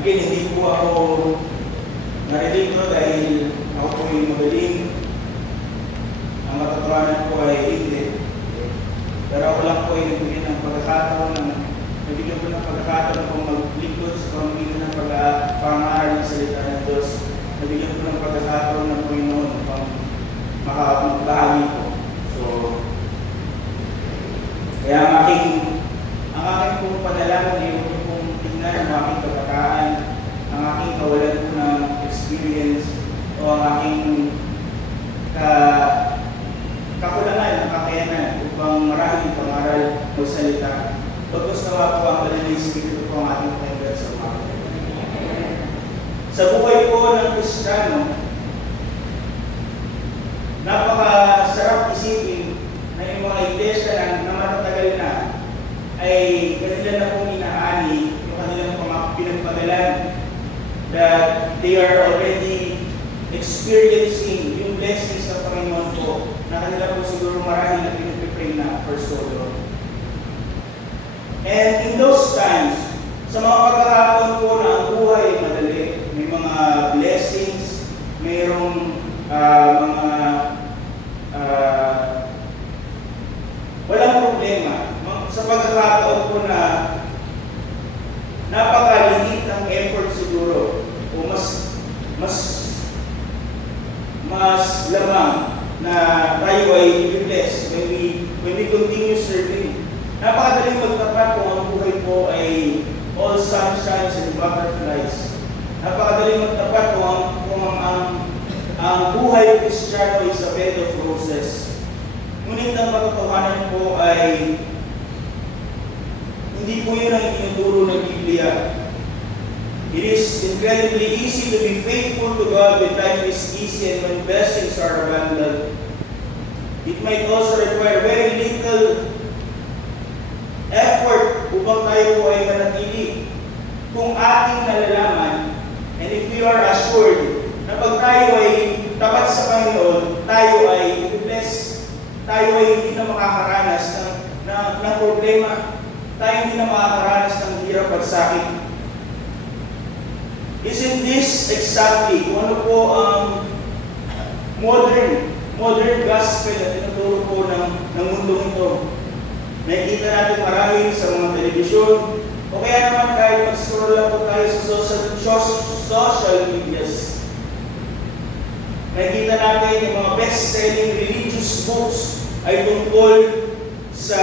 Again, hindi po ako narinig ko dahil ako po yung magaling. Ang katotohanan ko ay hindi. Pero ako lang po ay nabigyan ng pagkakataon kung maglingkod sa pamamagitan ng pag-aaral ng salita ng Diyos. Nabigyan ko ng pagkakataon ng Panginoon upang makapagbahagi ko. So, kaya ang aking pong panalangin ay huwag pong tignan ang aking kabataan, ang aking kawalan po ng experience, o ang aking kakulangan ng kakayanan upang maraming pangaral magsalita. Pagkos nawa po ang Banal na Espiritu po ang ating Panginoon sa umaga. Sa buhay po ng Kristiyano, napakasarap isipin na yung mga iglesia na matatagal na ay kanila na pong inaani yung kanilang pinagpagalan, that they are already experiencing yung blessings ng Panginoon po na kanila po siguro marahil na pinagpipray na for so long. And in those times, sa mga pagkakataon po na ang buhay ay madali, may mga blessings, mayroong mga walang problema. Sa pagkakataon po na napakaliit ang effort siguro o mas lamang na tayo ay blessed when we continue serving. Napakadaling magtapat kung ang buhay po ay all sunshines and butterflies. Napakadaling magtapat kung ang buhay Kristiyano is a bed of roses. Ngunit ang katotohanan po ay hindi po yun ang itinuturo ng Biblia. It is incredibly easy to be faithful to God when life is easy and when blessings are abundant. It might also require very little effort upang tayo po ay manatili. Kung ating nalalaman, and if we are assured na pag tayo ay tapat sa Panginoon, tayo ay blessed, tayo ay hindi na makakaranas ng problema, tayo hindi na makakaranas ng hirap at sakit. Isn't this exactly kung ano po ang modern gospel na tinuturo po ng mundong ito? Nakikita natin marami sa mga telebisyon, o kaya naman kahit mag-scroll lang po tayo sa social medias. Nakikita natin yung mga best-selling religious books ay tungkol sa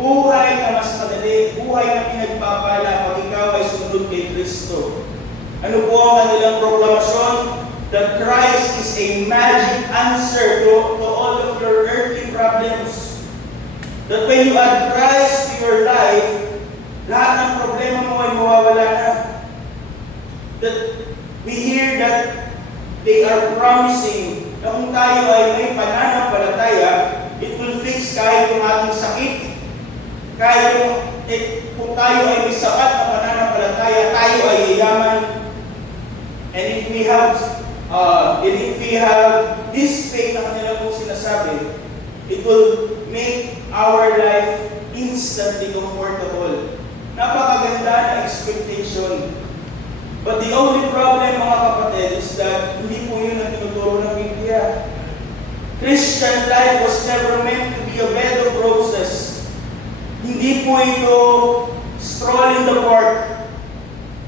buhay na mas madali, buhay na pinagpapala pag ikaw ay sumunod kay Kristo. Ano po ang kanilang proklamasyon? That Christ is a magic answer to all of your earthly problems. That when you add Christ to your life, lahat ng problema mo ay mawawala na. That we hear that they are promising na kung tayo ay may pananampalataya, it will fix kahit yung ating sakit. Kung tayo ay may sapat na pananampalataya, tayo ay yayaman. And if we have this faith na kanila po sinasabi, it will make our life instantly comfortable. Napakaganda na expectation. But the only problem, mga kapatid, is that hindi po yun ang tinuturo ng Biblia. Christian life was never meant to be a bed of roses. Hindi po ito stroll in the park.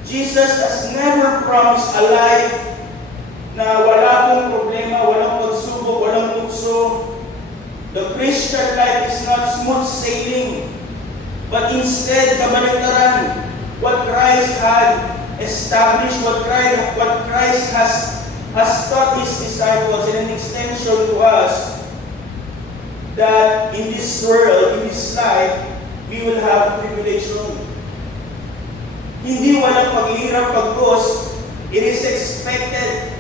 Jesus has never promised a life na wala pong problema, walang pagsubok, walang tukso. The Christian life is not smooth sailing, but instead, kabaligtaran, what Christ had established, what Christ has taught His disciples, and an extension to us, that in this world, in this life, we will have tribulation. Hindi walang paghihirap, pagkos. It is expected.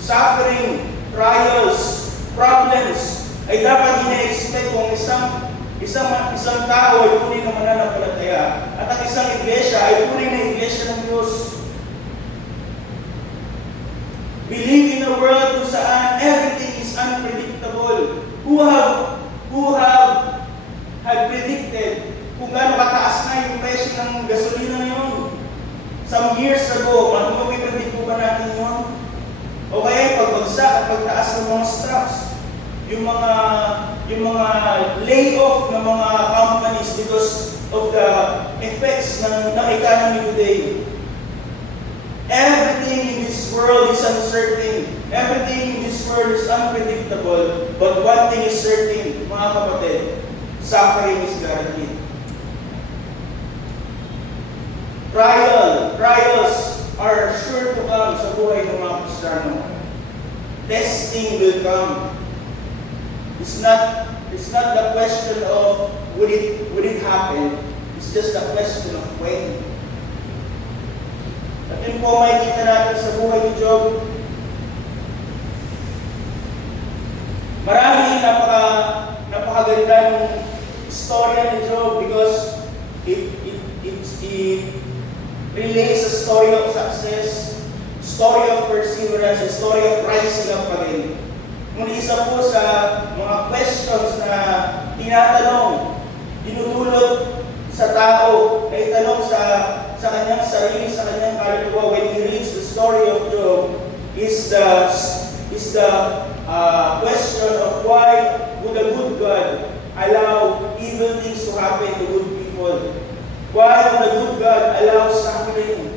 Suffering, trials, problems, ay dapat ina-expect kung isang tao ay tunay na mananampalataya at ang isang iglesia ay tunay na iglesia ng Diyos. We live in a world kung saan everything is unpredictable. Who have predicted kung gaano kataas na yung presyo ng gasolina ngayon? some years ago, mapipredict po ba natin yun? O kaya yung pagbagsak at pagtaas ng mga stocks, yung mga layoff ng mga companies because of the effects ng economy today. Everything in this world is uncertain. Everything in this world is unpredictable. But one thing is certain, mga kapatid, suffering is guaranteed. Trials are sure to come sa buhay ng mga Kristiyano. Testing will come. It's not the question of would it happen. It's just a question of when. At yun po makikita natin sa buhay ni Job. Marahil napakaganda ng istorya ni Job because it relays a story of success, story of perseverance, a story of rising up again. Ngunit isa po sa mga questions na tinatanong, dinudulot sa tao, na itanong sa kanyang sarili, sa kanyang kaluluwa when he reads the story of Job is the question of why would a good God allow evil things to happen to good people? Why would a good God allow suffering?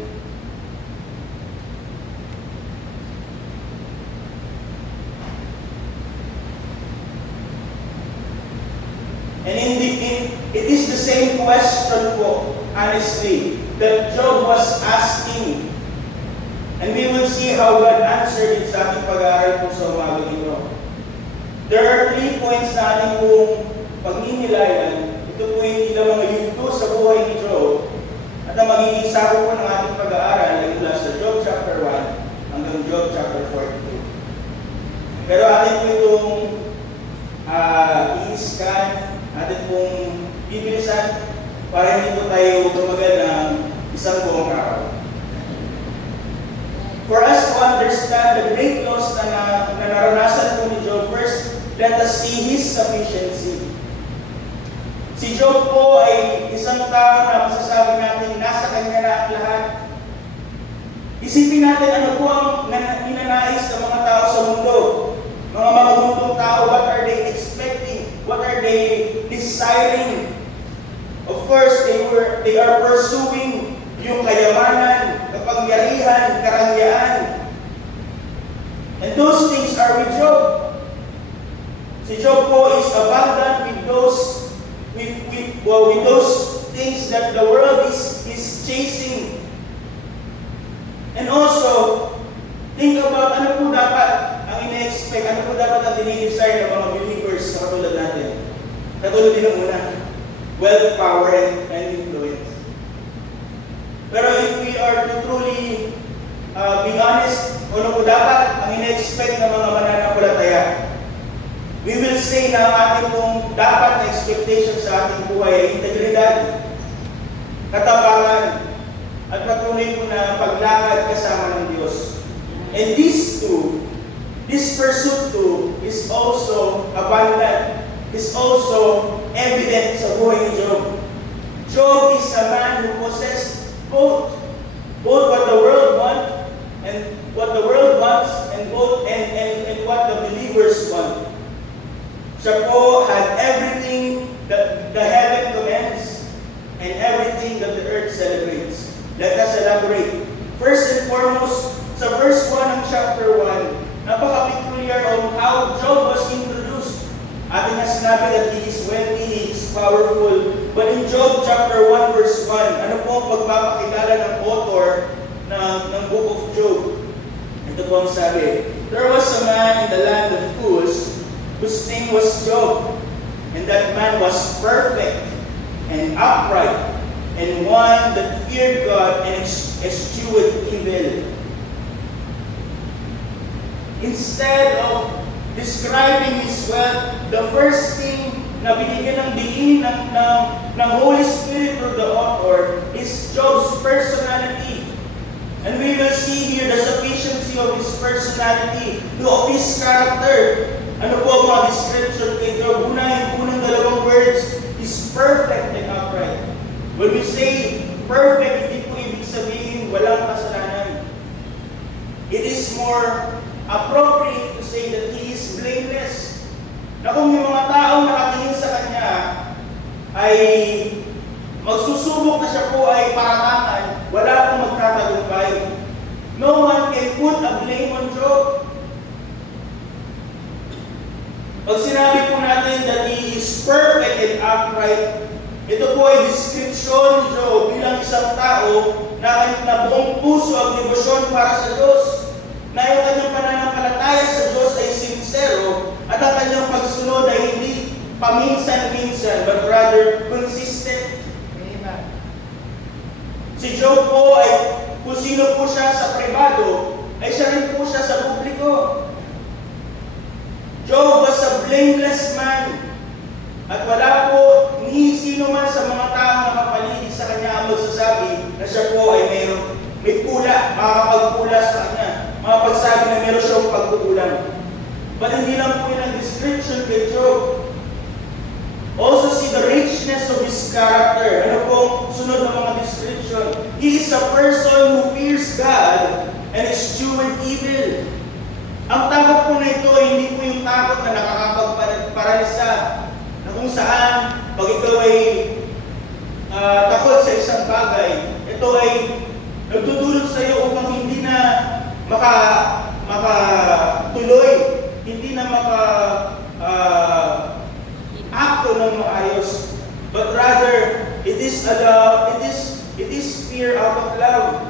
And it is the same question po, honestly, that Job was asking. And we will see how God answered it sa ating pag-aaral po sa umaga nito. There are 3 points na ating pong pagninilayan. Ito po yung ilang mga yugto sa buhay ni Job. At ang magiging sako po ng ating pag-aaral ay mula sa Job chapter 1 hanggang Job chapter 42. Pero atin po itong i-scan, atin pong bibilisan para hindi po tayo tumagal ng isang buong araw. For us to understand the great loss na naranasan po ni Job, first, let us see his sufficiency. Si Job po ay isang tao na masasabi natin nasa kanya na ang lahat. Isipin natin ano po ang ninanais ng mga tao sa mundo. Mga magagundong tao, what are they expecting? What are they desiring? Of course, they are pursuing yung kayamanan, kapangyarihan, karangyaan. And those things are with Job. Si Job po is abundant with those things that the world is chasing. And also, think about ano po dapat ang ina-expect, ano po dapat ang dinidesire ng mga believers na katulad natin. Katulad din ang una, wealth, power, and influence. Pero if we are to truly be honest, ano po dapat ang ina-expect ng mga mananampalataya, we will say na ang ating pong dapat na expectation sa ating buhay ay integridad, katapangan, at patuloy po na paglakad kasama ng Diyos. And this pursuit too, is also abundant, is also evident sa buhay ni Job. Job is a man who possessed both what the world wants and what the believers want. Siya po had everything that the heaven commands and everything that the earth celebrates. Let us elaborate. First and foremost, sa verse 1 ng chapter 1, napaka-peculiar on how Job was introduced. Ating na sinabi that he is wealthy, he is powerful. But in Job chapter 1 verse 1, ano po ang pagpapakilala ng author ng book of Job? Ito po ang sabi, there was a man in the land of Uz whose name was Job, and that man was perfect and upright, and one that feared God and eschewed evil. Instead of describing his wealth, the first thing na binigyan ng diin ng Holy Spirit through the author is Job's personality. And we will see here the sufficiency of his personality, of his character. Ano po ang mga description kay Job? Unang dalawang words is perfect and upright. When we say perfect, hindi po ibig sabihin walang magsusubok na siya po ay paratangan, wala pong magtatagumpay. No one can put a blame on Job. Pag sinabi po natin that he is perfect and upright, ito po ay description ni Job bilang isang tao na buong puso ang debosyon para sa Diyos, na yung kanyang pananampalataya sa Diyos ay sincero at ang kanyang pagsunod ay hindi paminsan-minsan but rather consistent. Amen. Si Job po ay kung sino po siya sa pribado, ay siya rin po siya sa publiko. Job was a blameless man. At wala po ni sino man sa mga taong nakapaligid sa kanya ang magsasabi na siya po ay may pula, makakapagpula sa kanya. Makapagsabi na meron siyang pagkukulang. But hindi lang po yun ang description kay Job. Also see the richness of his character. Ano po sunod ng mga description? He is a person who fears God and eschews evil. Ang takot po na ito, hindi po yung takot na nakakapagparalisa, na kung saan, pag ikaw ay takot sa isang bagay, ito ay nagtutulog sa iyo upang hindi na makatuloy, hindi na akto ng maayos, but rather, it is fear out of love.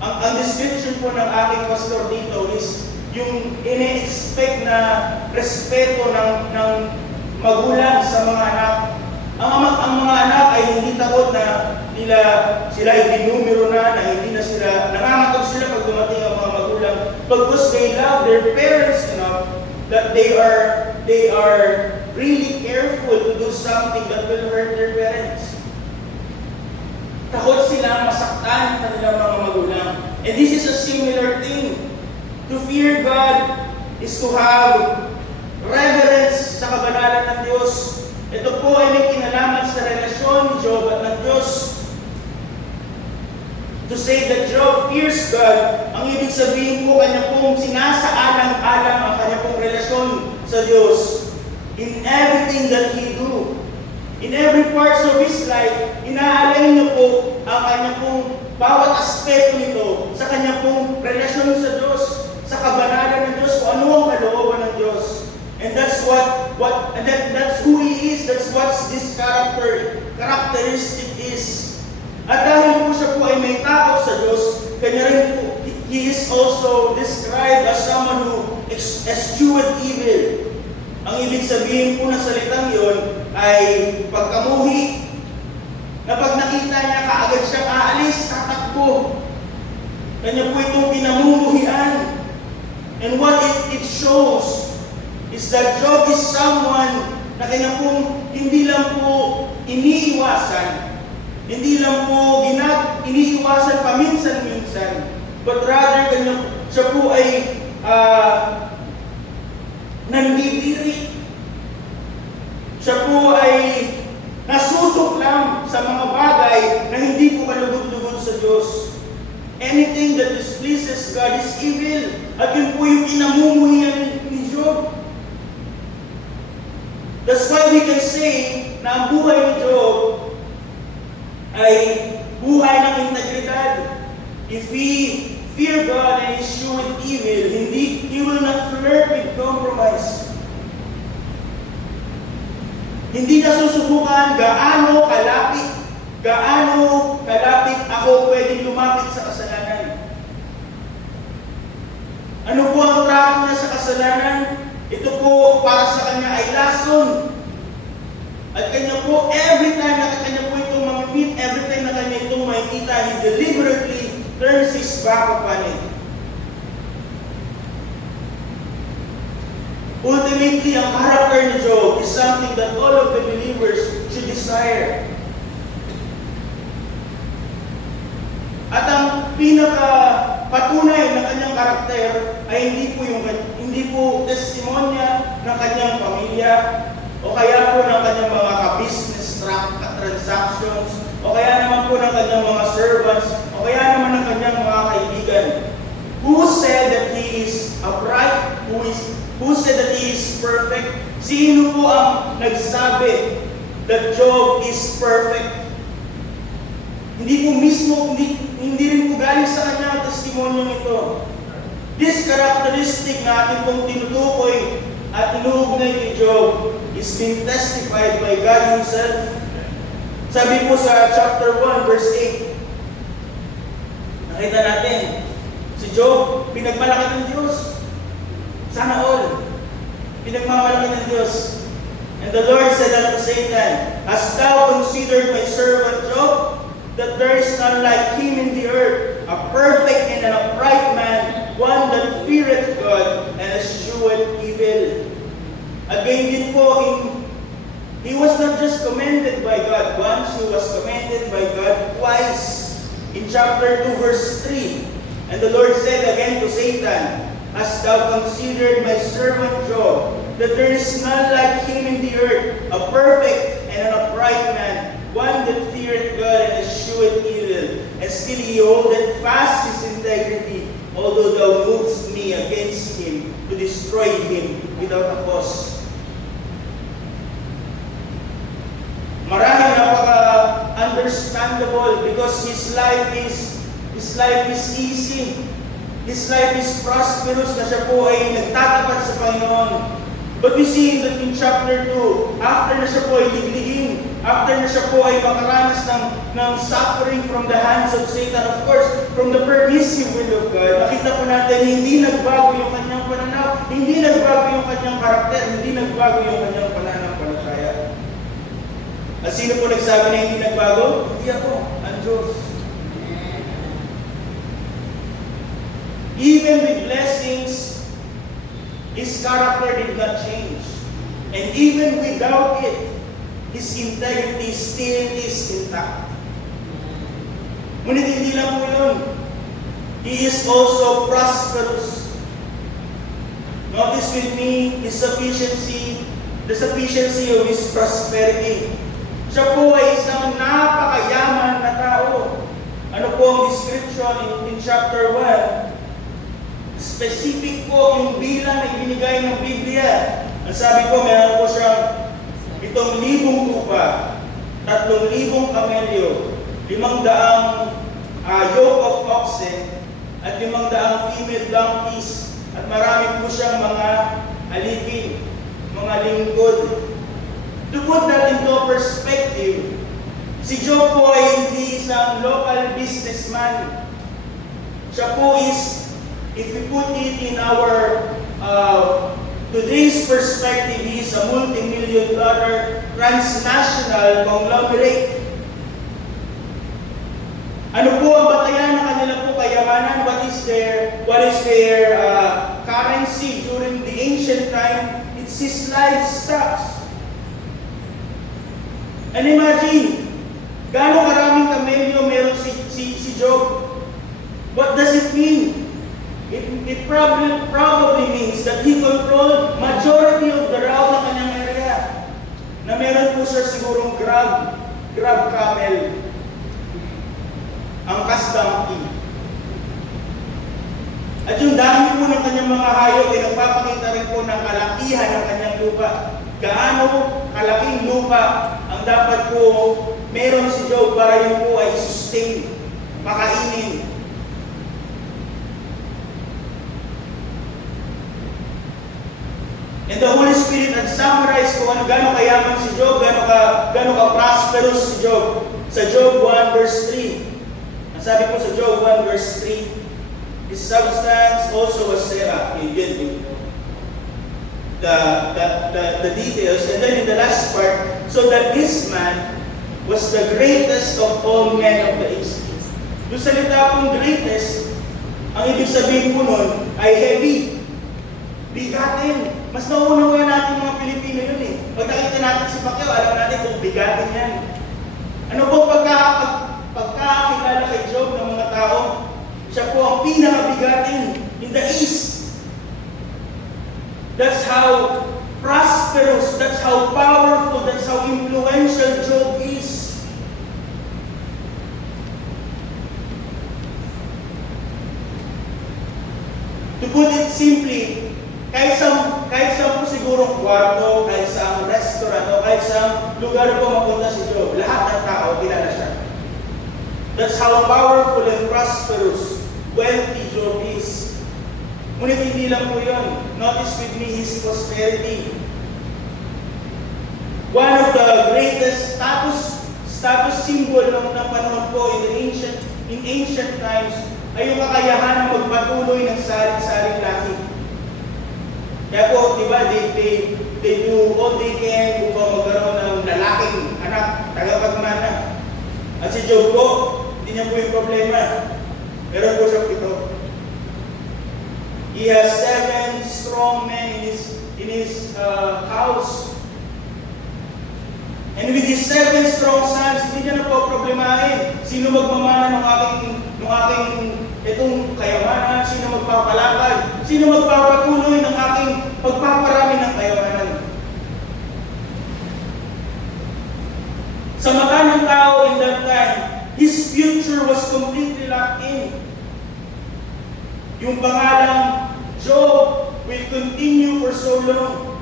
Ang description po ng aking pastor dito is yung ine-expect na respeto ng magulang sa mga anak. Ang mga anak ay hindi takot na sila ay dinumero na hindi na sila, nangangatog sila pag dumating ang mga magulang. Because they love their parents enough that they are really careful to do something that will hurt their parents. Takot sila masaktan kanilang mga magulang. And this is a similar thing. To fear God is to have reverence sa kabanalan ng Diyos. Ito po ay may kinalaman sa relasyon ni Job at ng Diyos. To say that Job fears God, ang ibig sabihin po kanya pong sinasaalang-alang ang kanya pong relasyon sa Diyos. In everything that he do, in every part of his life, inaalay niyo po ang kanya pong bawat aspeto nito sa kanya pong relasyon sa Diyos, sa kabanalan ng Diyos, kung ano ang kalooban ng Diyos. And that's that's who he is. That's what this characteristic is. At dahil po siya po ay may takot sa Diyos, kanya rin po, he is also described as someone who eschewed evil. Ang ibig sabihin po ng salitang yon ay pagkamuhi, na pag nakita niya kaagad siyang aalis, tatakbo. Kanya po itong pinamumuhian. And what it shows is that Job is someone na kanya pong hindi lang po iniiwasan, hindi lang po iniiwasan paminsan-minsan, but rather siya po ay nandidiri. Siya po ay nasusuklam sa mga bagay na hindi po kalugod-lugod sa Diyos. Anything that displeases God is evil. At yun po yung pinamumuhian ni Job. That's why we can say na ang buhay ni Job ay buhay ng integridad. If he fear God and eschew evil, he will not flirt with compromise. Hindi na susubukan gaano kalapit ako pwedeng lumapit sa kasalanan. Ano po ang track niya sa kasalanan? Ito po para sa kanya ay lason. At kanya po, every time na kanya po itong mamimit, every time na kanya itong makikita, he deliberately turns his back upon it. Ultimately, ang character ni Job is something that all of the believers should desire. At ang pinaka-patunay ng kanyang karakter ay hindi po testimonya ng kanyang pamilya o kaya po ng kanyang mga ka-business transactions o kaya naman po ng kanyang mga servants o kaya naman ng kanyang mga kaibigan. Who said that he is upright? Who said that he is perfect? Sino po ang nagsabi that Job is perfect? Hindi po mismo, hindi rin po galing sa kanya ang testimonyong ito. This characteristic na ating pong tinutukoy at inuugnay kay Job is being testified by God Himself. Sabi po sa chapter 1, verse 8, nakita natin, si Job, pinagmalaki ng Diyos. Sana all. Pinagmamalaki ng Diyos. And the Lord said unto Satan, Hast thou considered my servant Job, that there is none like him in the earth, a perfect and an upright man, one that feareth God and escheweth evil. Again din po, he was not just commended by God once, he was commended by God twice. In chapter 2, verse 3, and the Lord said again to Satan, Hast thou considered my servant Job, that there is none like him in the earth, a perfect and an upright man, one that feareth God and escheweth evil, and still he holdeth fast his integrity, although thou movest me against him to destroy him without a cause. Marahil napaka-understandable because his life is easy. His life is prosperous na siya po ay nagtatapat sa Panginoon. But we see that in chapter 2, after na siya po ay ligligin, after na siya po ay makaranas ng suffering from the hands of Satan, of course, from the permissive will of God, makita po natin, hindi nagbago yung kanyang pananaw, hindi nagbago yung kanyang karakter, hindi nagbago yung kanyang pananampalataya. At sino po nagsabi na hindi nagbago? Hindi ako, ang Diyos. Even with blessings, his character did not change. And even without it, his integrity still is intact. Ngunit hindi lang po yun. He is also prosperous. Notice with me the sufficiency of his prosperity. Siya po ay isang napakayaman na tao. Ano po ang description in chapter 1? Specific po yung bilang na ibinigay ng Biblia. Ang sabi ko, meron po siyang 7,000 tupa, 3,000 kamelyo, 500 yoke of oxen, at 500 female donkeys, at marami po siyang mga alipin, mga lingkod. To put that into perspective, si Job po ay hindi isang local businessman. Siya po is, if we put it in our today's perspective, he is a multi-million-dollar transnational conglomerate. Ano po ang batayan ng kanila po kayamanan? What is their currency during the ancient time? It's his livestock. And imagine, gaano karaming kamelyo meron si Job? What does it mean? It probably means that he controlled majority of the route ng kanyang area. Na meron po siya sigurong grab camel, angkas donkey. At yung dami po ng kanyang mga hayop ay nagpapakita rin po ng kalakihan ng kanyang lupa. Gaano kalaking lupa ang dapat po meron si Job para yun po ay sustain, makainin. And the Holy Spirit nag-summarize kung ano gano'ng kayaman si Job, gano'ng ka-prosperous si Job. Sa Job 1 verse 3. Ang sabi po sa Job 1 verse 3, his substance also was the details. And then in the last part, so that this man was the greatest of all men of the East. Yung salita pong greatest, ang ibig sabihin po nun ay heavy. Bigatin. Mas nauunawa natin mga Pilipino yun eh. Pag nakita natin si Pacquiao, alam natin kung bigatin yan. Ano po pagkakakilala kay Job ng mga tao, siya po ang pinakabigatin in the East. That's how prosperous, that's how powerful, that's how influential Job is. To put it simply, kahit sa po sigurong kwarto, kahit sa restaurant, o kahit sa lugar po mapunta si Job, lahat ng tao kilala siya. That's how powerful and prosperous, wealthy Job is. Ngunit hindi lang po yun. Notice with me his prosperity. One of the greatest status symbol ng panahon po in ancient times ay yung kakayahan ng magpatuloy ng saring-saring lahi. Kaya po, di ba, they do all they can upang magkaroon ng lalaking anak, tagapagmana. At si Job po, hindi niya po yung problema. Meron po siya ito. He has 7 strong men in his house. And with his 7 strong sons, hindi niya na po problemahin. Sino magmamana ng aking itong kayamanan? Sino magpapalakad? Sino magpapatuloy ng aking pagpaparami ng kayamanan? Sa mata ng tao in that time, his future was completely locked in. Yung pangalang Job will continue for so long.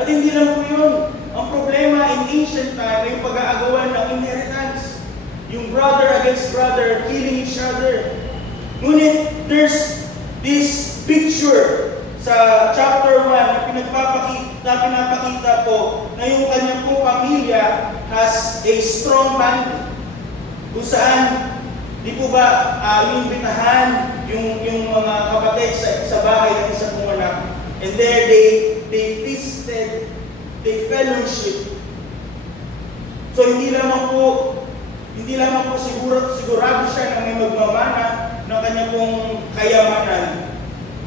At hindi lang po yun. Ang problema in ancient time ay yung pag-aagawan ng inheritance. Yung brother against brother, killing each other. Ngunit there's this picture sa chapter 1 na pinapakita po na yung kanyang po pamilya has a strong bond. Kung saan, di po ba yung binahan, yung mga kapatid sa bahay ng isang mga anak. And there they feasted, they fellowship. So hindi lamang po sigurado siya na may magmamana ng kanyang pong kayamanan.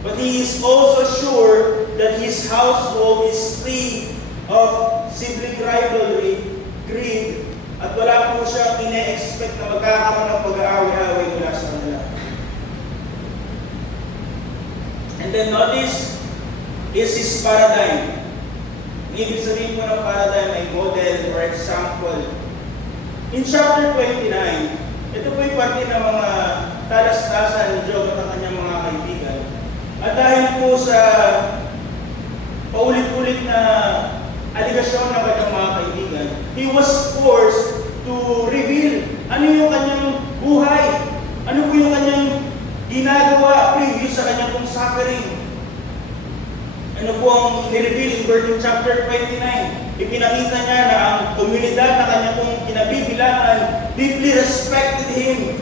But he is also sure that his household is free of sibling rivalry, greed, at wala po siya ine-expect na magkakaroon ng pag-aaway-aaway mula sa kanila. And then notice is his paradigm. Ibig sabihin po ng paradigm ay model or example. In chapter 29, ito po yung parte ng mga talastasan ni Job at ang kanyang mga kaibigan. At dahil po sa paulit-ulit na aligasyon ng kanyang mga kaibigan, he was forced to reveal ano yung kanyang buhay, ano po yung kanyang ginagawa previous sa kanyang pong suffering. Ano po ang nireveal in chapter 29? Ipinakita niya na ang komunidad na kanya pong kinabibilangan deeply respected him.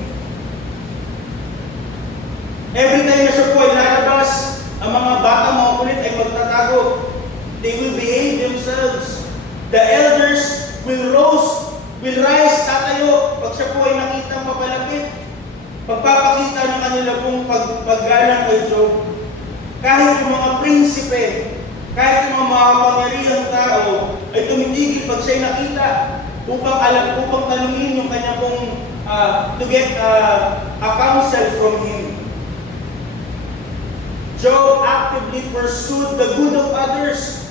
Every time na siya po ay lalabas, ang mga bata, mga kulit ay magtatago. They will behave themselves. The elders will rise, tatayo, pag siya po ay nakitang papalapit. Pagpapakita ng kanila pong paggalang kay Job. Kahit yung mga prinsipe, kahit yung mga makapangyarihang tao, ay tumitigil pag siya'y nakita upang tanungin yung kanya pong to get a counsel from him. Job actively pursued the good of others,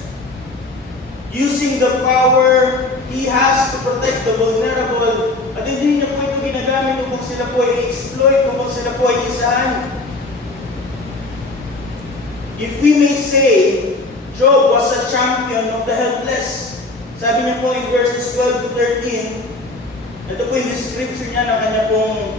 using the power he has to protect the vulnerable. At hindi niya po ito ginagamit upang sila po ay exploit, upang sila po ay isahan. If we may say, Job was a champion of the helpless. Sabi niya po in verses 12 to 13, ito po yung description niya na kanya pong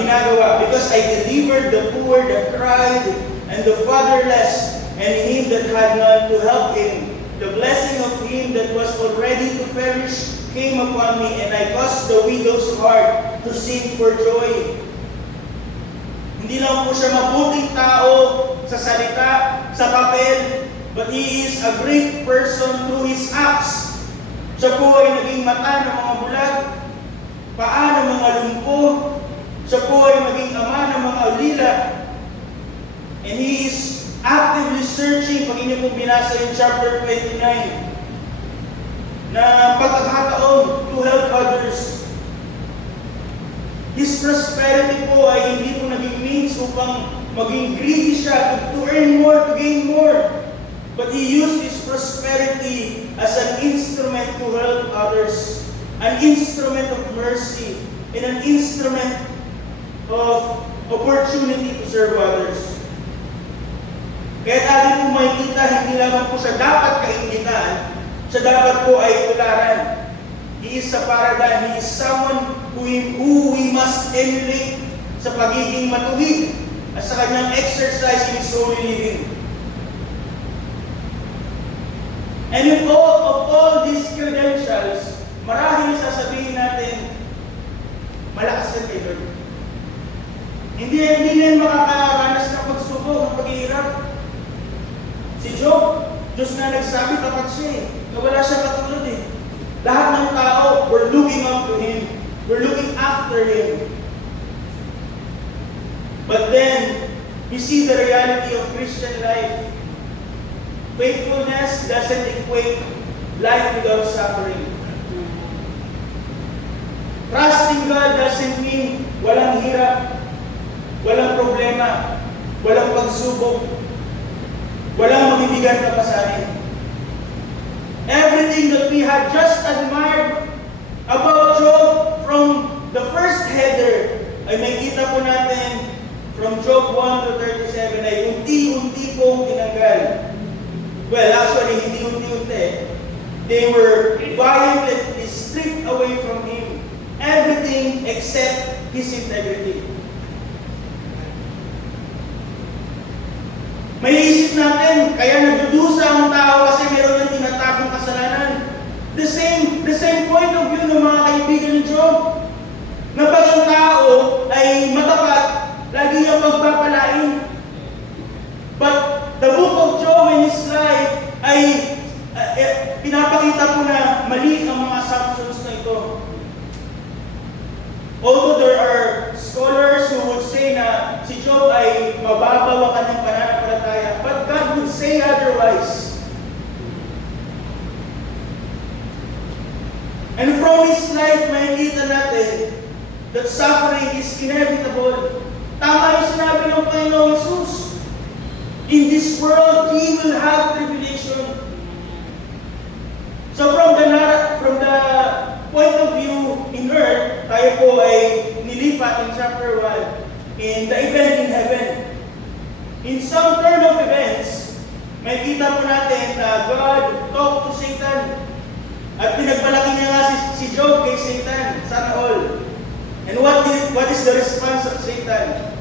ginagawa. Because I delivered the poor that cried, and the fatherless, and him that had none to help him. The blessing of him that was already to perish came upon me, and I caused the widow's heart to sing for joy. Hindi lang po siya mabuting tao sa salita, sa papel, but he is a great person through his acts. Siya po ay naging mata ng mga bulag, paa ng mga lumpo, siya po ay naging ama ng mga ulila. And he is actively searching, pag inyo pong binasa yung chapter 29, na pagkakataon to help others. His prosperity po ay hindi po naging means upang maging greedy siya, to earn more, to gain more. But he used his prosperity as an instrument to help others, an instrument of mercy, and an instrument of opportunity to serve others. Kaya atin po makikita, hindi lamang po siya dapat kaingitan, siya dapat po ay tularan. He is a paradigm. He is someone who we must must emulate sa pagiging matuwid at sa kanyang exercise in his holy living. And with all of all these credentials, marahil sasabihin natin, malakas yan kay Lord. Hindi yan makakaranas ng pagsubok, ng paghihirap. Si Job, Diyos na nagsabi, tapat siya eh. Na wala siya katulad eh. Lahat ng tao, we're looking up to Him. We're looking after Him. But then, we see the reality of Christian life. Faithfulness doesn't equate life without suffering. Trusting God doesn't mean walang hirap, walang problema, walang pagsubok, walang mabibigat na pasanin. Everything that we have just admired about Job from the first header ay makita po natin from Job 1 to 37 ay unti-unti pong tinanggal. Well, actually, hindi unti-unti. They were violently stripped away from him. Everything except his integrity. May isip natin, kaya nagdudusa ang tao kasi meron ng tinatapong kasalanan. The same point of view ng mga kaibigan ni Job. Na pag ang tao ay matapat, lagi niyang magpapalain. But the book of Job in his life ay pinapakita po na mali ang mga assumptions na ito. Although there are scholars who would say na si Job ay mababaw ang kanyang pananampalataya, but God would say otherwise. And from his life, makikita natin that suffering is inevitable. Tama yung sinabi ng Panginoong Jesus. In this world, He will have tribulation. So from the point of view in earth, tayo po ay nilipat in chapter 1 in the event in heaven. In some turn of events, may kita po natin na God talked to Satan. At pinagpalaki niya nga si Job kay Satan, sana all. And what is the response of Satan?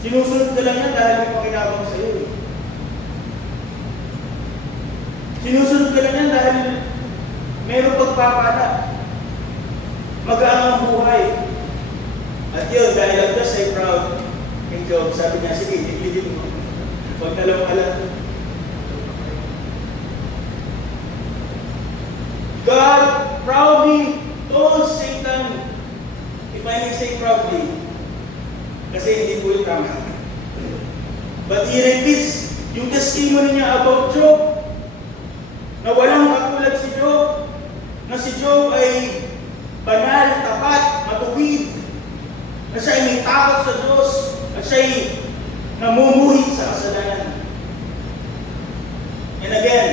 Sinusunod ka lang yan dahil may pakinabang sa iyo. Sinusunod ka lang yan dahil mayroong pagpapala. Magaan ang buhay. At yun, dahil ang Diyos ay proud kay Job, sabi niya, sige, iligid mo. Huwag na lang alam. God proudly told Satan, if I may say proudly, kasi hindi po yung tama. But he repeats yung testimony niya about Job, na walang katulad si Job, na si Job ay banal, tapat, matuwid, na siya ay may takot sa Diyos, at siya ay namumuhit sa kasalanan. And again,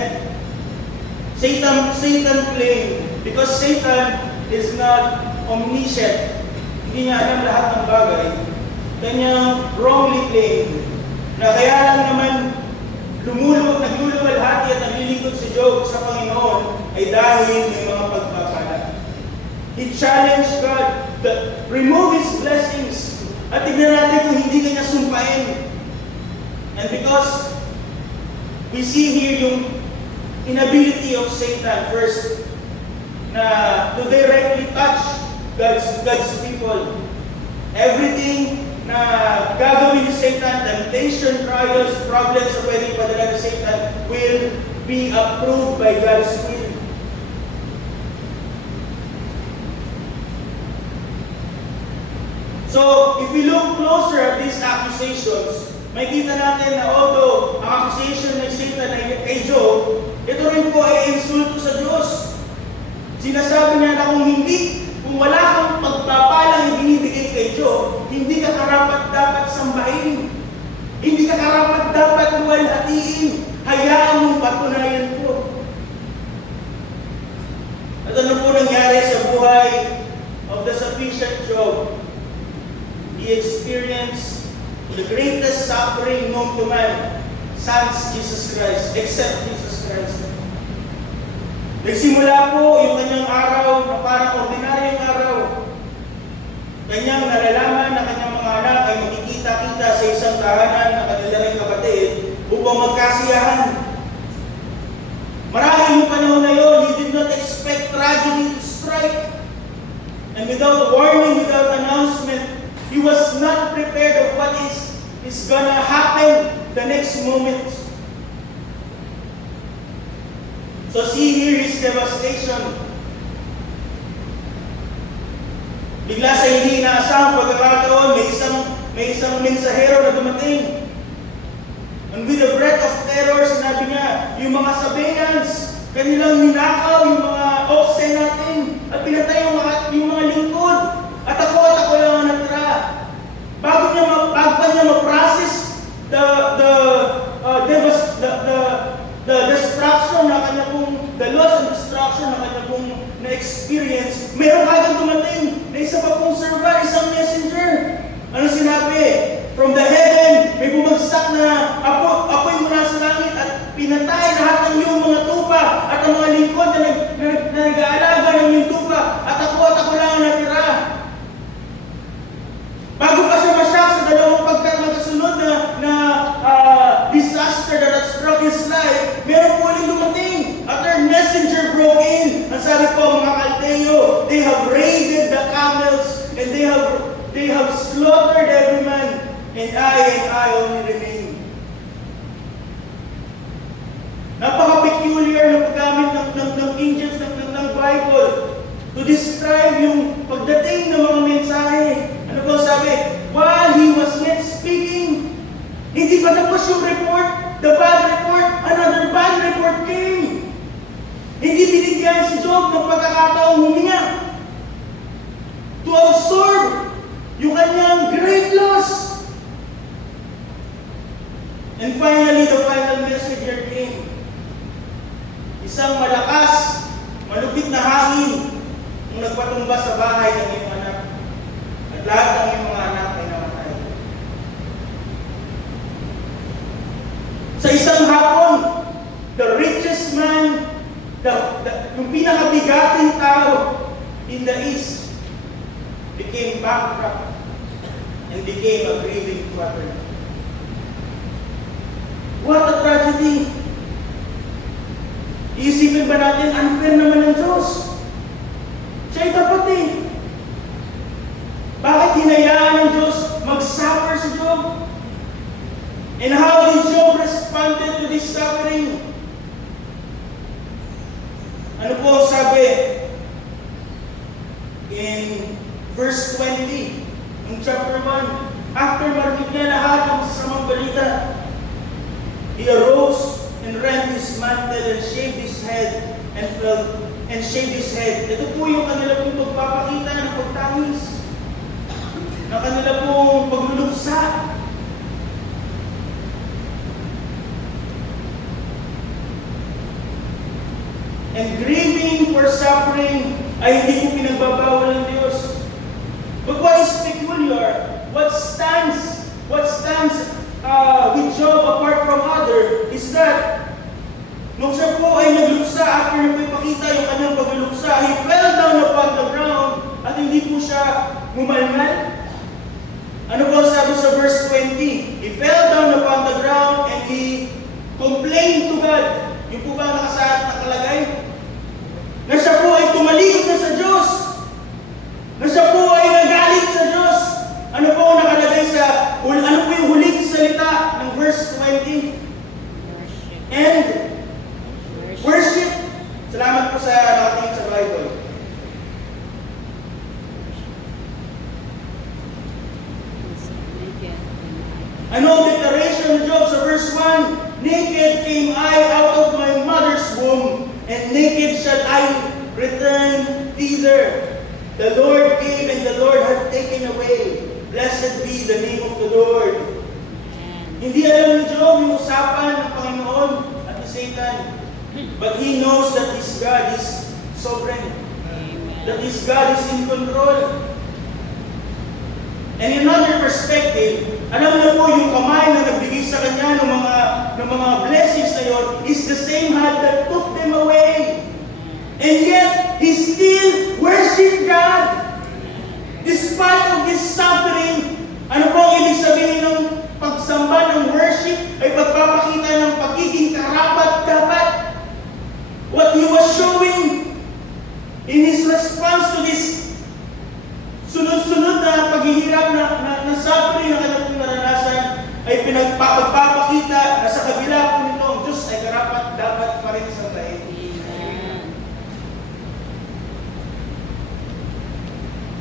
Satan claimed, because Satan is not omniscient, hindi niya alam lahat ng bagay, kanyang wrongly claimed na kaya lang naman nagluluwalhati at naglilingkod si Job sa Panginoon ay dahil may mga pagpapala. He challenged God to remove His blessings at tignan natin kung hindi kanya sumpain. And because we see here yung inability of Satan first na to directly touch God's people. Everything na gagawin ni Satan, temptation, trials, problems na pwedeng padala ni Satan will be approved by God's will. So, if we look closer at these accusations, makita natin na although ang accusation ng Satan ay kay Job, ito rin po ay insulto sa Diyos. Sinasabi niya na kung wala kang pagpapalang binibigay kay Job, hindi ka karapat-dapat sambahin. Hindi ka karapat-dapat luwalhatiin. Hayaan mong patunayan po. At ano po nangyari sa buhay of the sufficient Job? He experienced the greatest suffering known to man, sans Jesus Christ, except Jesus Christ. Nagsimula po yung kanyang araw na parang ordinaryong araw magkasiyahan. Marahil yung panahon na yun, he did not expect tragedy to strike. And without warning, without announcement, he was not prepared of what is gonna happen the next moment. So see here his devastation. Bigla sa hindi inaasahang pagkakataon, may isang mensahero na dumating. And with a breath of terror, sinabi niya, yung mga Sabaeans, kanilang ninakaw yung mga oxen natin at pinatay yung mga lingkod. At ako lang ang natira. Bago niya ma-process the destruction na kanya pong, the loss and destruction na kanya pong na-experience, meron agad dumating na isa pa pong servant, isang messenger. Ano sinabi? From the heaven, may bumagsak na apoy mula sa langit at pinatay lahat ng iyong mga tupa at ang mga lingkod na nag-aalaga ng iyong tupa at ako lang ang natira. Bago pa siya masyak sa dalawang magkasunod na disaster that has struck his life, meron po ulit dumating. A third messenger broke in. Ang sabi po, mga Kaldeo, they have raided the camels and they have slaughtered every man, and I only remain. Napaka-peculiar na paggamit ng angels ng Bible to describe yung pagdating ng mga mensahe. Ano po sabi? While he was yet speaking, hindi pa tapos yung report, the bad report, another bad report came. Hindi binigyan si Job ng pagkakataong huminga to absorb yung kanyang great loss. And finally, the final messenger came. Isang malakas, malupit na hangin ang nagpatumba sa bahay ng iyong anak. At lahat ng iyong mga anak ay namatay. Sa isang hapon, the richest man, yung pinakabigating tao in the East, became bankrupt and became a grieving father. What a tragedy! Iisipin ba natin, unfair naman ng Diyos? Siya'y tapat eh. Bakit hinayaan ng Diyos mag-suffer si Job? And how did Job responded to this suffering? Ano po sabi? In verse 20, ng chapter 1, after marinig niya lahat ng sasamang balita, he arose and rent his mantle and shaved his head and shaved his head. Ito po yung kanila pong pagpapakita ng pagtangis, na kanila pong pagluluksa. And grieving for suffering ay hindi ko pinagbabawal ng Diyos. But what is peculiar, what stands with Job apart from other is that nung siya po ay nagluksa, after na po ipakita yung kanyang pagluluksa, he fell down upon the ground at hindi po siya gumalmal. Ano po sabi sa verse 20? He fell down upon the ground and he complained to God. Yung po ba nakalagay? Na siya po ay tumalikod na sa Diyos. Na siya po ay nagalit sa Diyos. Ano po nakalagay ano po yung huling salita ng verse 20? And worship. Salamat po sa nakatingin sa Bible. Ano ang declaration ng Job sa verse 1? Naked came I out of my mother's womb, and naked shall I return thither. The Lord gave and the Lord hath taken away. Blessed be the name of the Lord. Hindi alam ni Job yung usapan ng Panginoon at ni Satan. But he knows that his God is sovereign. That his God is in control. And in another perspective, alam na po yung kamay na nagbigay sa kanya ng mga blessings na yun is the same hand that took them away. And yet, he still worshiped God. Despite of his suffering, ano po ang ibig sabihin ng pagsamba ng worship? ay pagpapakita ng pagiging karapat-dapat. What he was showing in his response to this sunod-sunod na paghihirap na suffering na kanyang naranasan ay pagpapakita na sa kabila po nito ang Diyos ay karapat-dapat pa rin sa tayo.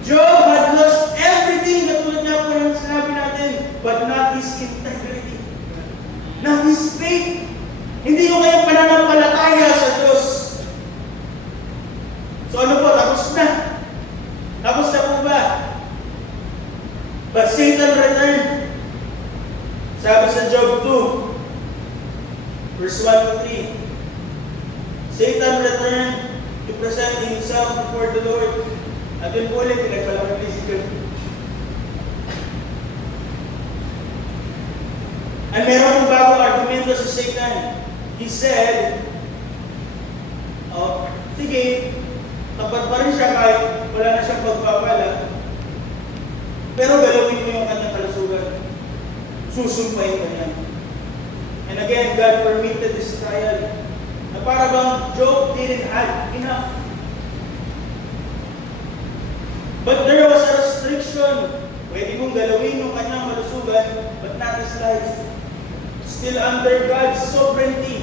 Job had lost everything, katulad nga po ng sinabi natin, but not his integrity, not his faith. Hindi yung kayang pananampalataya sa Diyos. So ano po, tapos na. Tapos na po ba? But Satan returned. Sabi sa Job 2, verse 1 to 3, Satan returned to present himself before the Lord. At yun po ulit, pinagpalaman si Job. At meron ng bagong argumento sa Satan. He said, sige, tapat pa rin siya kahit wala na siyang pagpapala. Pero galawin mo yung kanyang kalusugan. Susumpahin ka niya. And again, God permitted this trial. Na para bang Job didn't have enough. But there was a restriction. Pwede mong galawin yung kanyang kalusugan, but not his life. Still under God's sovereignty.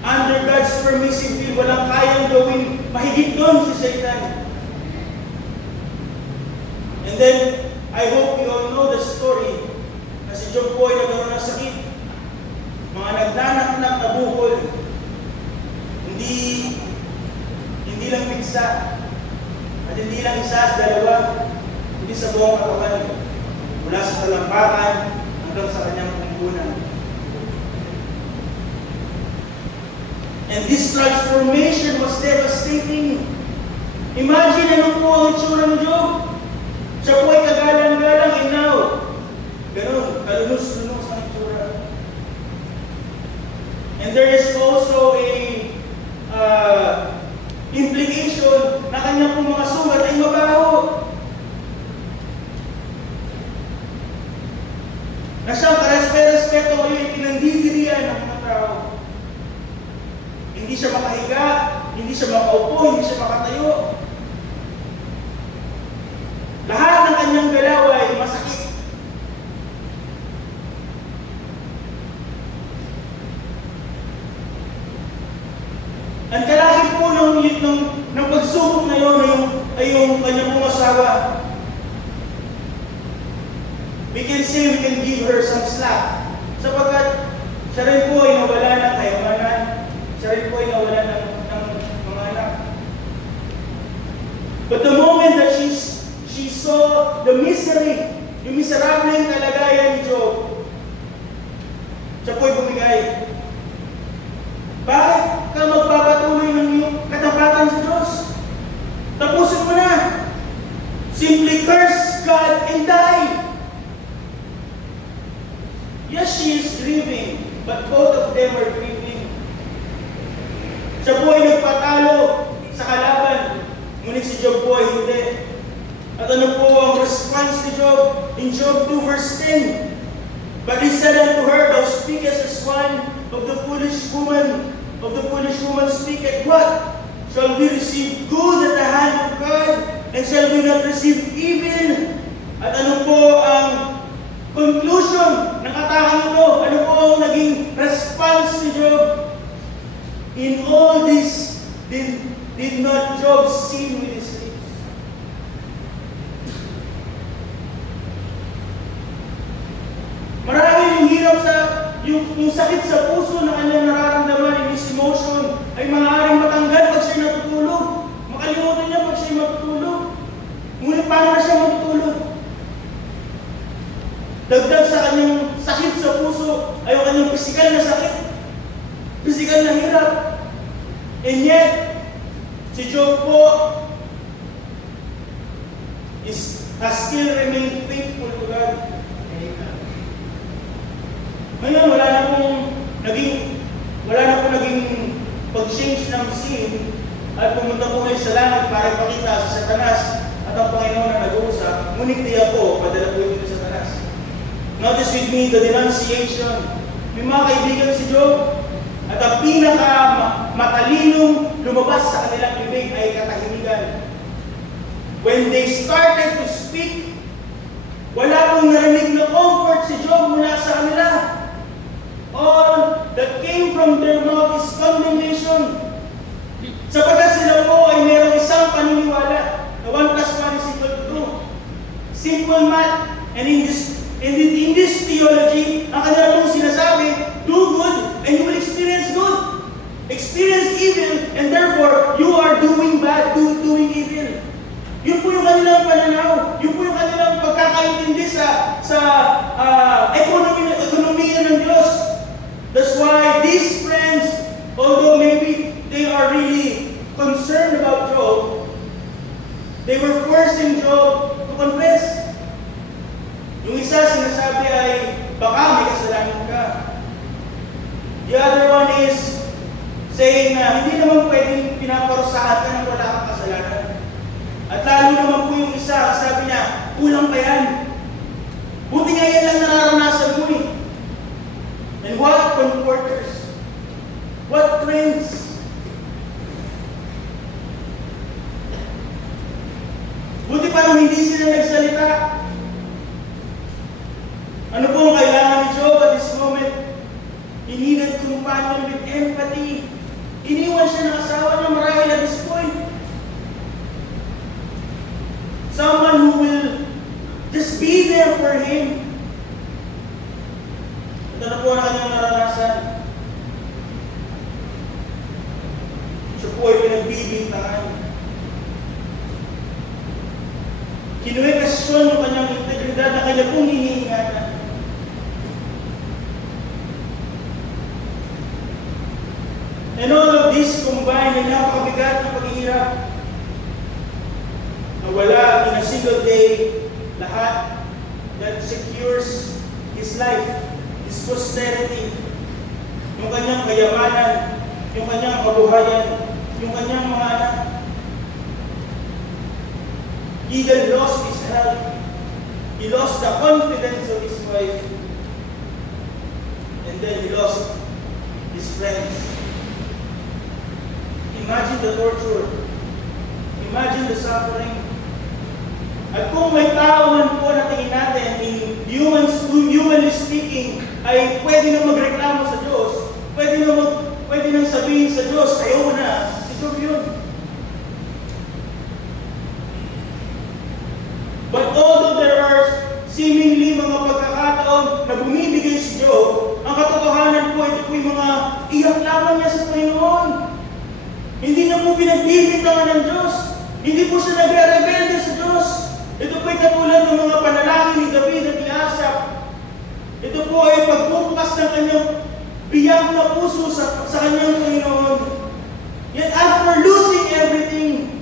Under God's permissive will, walang kayang gawin mahigit doon si Satan. And then, I hope you all know the story na si Job po ay nagkaroon ng sakit. Mga nagnanak-nak na bukol. Hindi lang pinsa. At hindi lang isa, dalawa. Hindi sa buong katawan. Mula sa talampakan hanggang sa kanyang pungkunan. And this transformation was devastating. Imagine ano po ang itsura ng Job. Siya po ay kagalang-galang, and now, ganun, kalunos-lunos ang itsura. And there is also a implication na kanya pong mga sugat ay mabaho. Na siyang karespeto ngayon, pinandidirian ng mga tao. Hindi siya makahiga, hindi siya makaupo, hindi siya makatayo. Lahat ng kanyang galaw ay masakit. Ang kalahit po ng pagsubok na yun ay yung kanyang pong asawa. We can say, we can give her some slack. Sapagkat siya rin po ay nawala ng kayamanan. Siya rin po ay nawala ng mga anak. But the moment that she saw the misery, yung miserableng kalagayan ni Job, siya po ay bumigay. Bakit ka magpapatuloy ng iyong katapatan sa Diyos? Tapusin mo na. Simply curse God and die. Yes, she is grieving, but both of them are grieving. Siya po ay nagpatalo sa kalaban, ngunit si Job po ay hindi. At ano po ang response ni Job? In Job 2 verse 10, But he said unto her, Thou speakest as one of the foolish woman speaketh. What? Shall we receive good at the hand of God, and shall we not receive evil? At ano po ang conclusion ng atahang ito? Ano po ang naging response ni Job? In all this, did not Job sin with his lips? Marahil yung hirap yung sakit sa puso na kanyang nararamdaman in his emotion ay maaaring matanggal pag siya natutulog. Makalimutan niya pag siya matutulog. Ngunit paano na siya matutulog? Dagdag sa kanyang sakit sa puso ay ang kanyang pisikal na sakit. Pisikal na hirap. And yet, si Job po has still remained faithful to God. Ngayon, wala na pong naging pag-change ng sin at pumunta po ngayon sa langit para ipakita sa Satanas at ang Panginoon na nag-uusap, ngunit di ako, padala po ito sa Satanas. Notice with me the denunciation. May mga kaibigan si Job, at ang pinaka-matalinong lumabas sa kanilang bibig ay katahimikan. When they started to speak, wala pong narinig na comfort si Job mula sa kanila. All that came from their mouth is condemnation. Sapagkat sila po ay mayroong isang paniniwala na 1 plus 1 is equal to 2. Simple math. And in this theology, ang kanila pong sinasabi, do good and you will experience good. Experience evil and therefore you are doing bad, doing evil. Yun po yung kanilang pananaw. Yun po yung kanilang pagkakaintindi sa ekonomiya ng Diyos. That's why these friends, although maybe they are really concerned about Job, they were forcing Job to confess. Yung isa sinasabi ay, baka may kasalanan ka. The other one is saying na hindi naman pwedeng pinaparusahan ka ng wala kang kasalanan. At lalo naman po yung isa, sabi niya, kulang pa yan. Buti nga yan lang nararanasan mo eh. And what comforters? What friends? Buti parang hindi sila nagsalita. Ano po ang kailangan ni Job at this moment? He needed companion with empathy. Iniwan siya ng asawa niya marahil at this point. Someone who will just be there for him. Ito na po ang kanyang naranasan. Siya po ay pinagbibintangan. Kinuwekasyon yung kanyang integridad na kanya pong hiniingatan. And all of this combined ay napakabigat na paghihirap. Na wala in a single day lahat that secures his life, his posterity, yung kanyang kayamanan, yung kanyang kabuhayan, yung kanyang mga anak. He then lost his health. He lost the confidence of his wife. And then he lost his friends. Imagine the torture. Imagine the suffering. At kung may tao man po na tingin natin, humanly speaking, ay pwede nang magreklamo sa Diyos, pwede nang sabihin sa Diyos, ayaw na, ito yun. But although there are seemingly mga pagkakataon na bumibigay si Job, ang katotohanan po, ito po yung mga iyak lamang niya sa Panginoon. Hindi na po pinagbibintangan ng Diyos. Hindi po siya nagre-rebelde sa Diyos. Ito po ay katulad ng mga panalangin ni David at ni Asaph. Ito po ay pagbubukas ng kanyang biyag na puso sa kanyang Panginoon. Yet after losing everything,